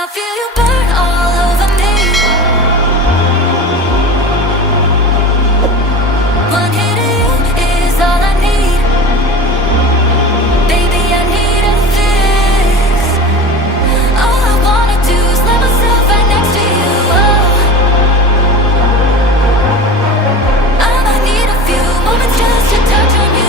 I feel you burn all over me. One hit of you is all I need. Baby, I need a fix. All I wanna do is let myself right next to you. I might need a few moments just to touch on you.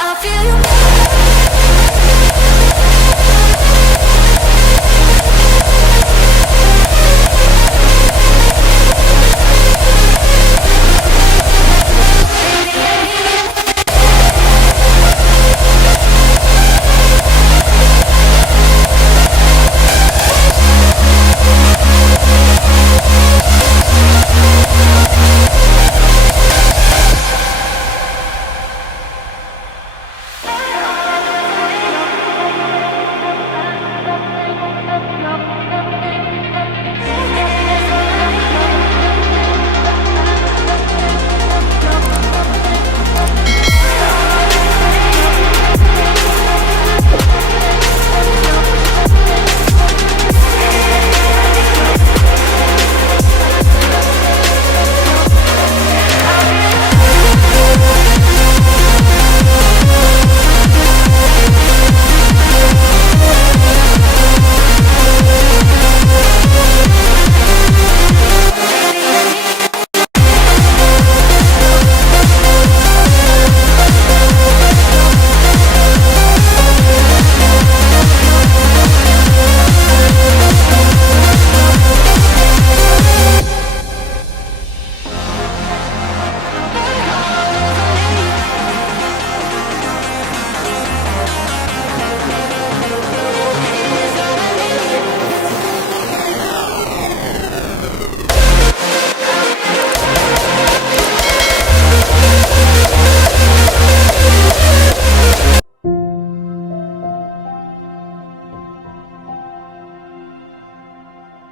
I feel you.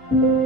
Thank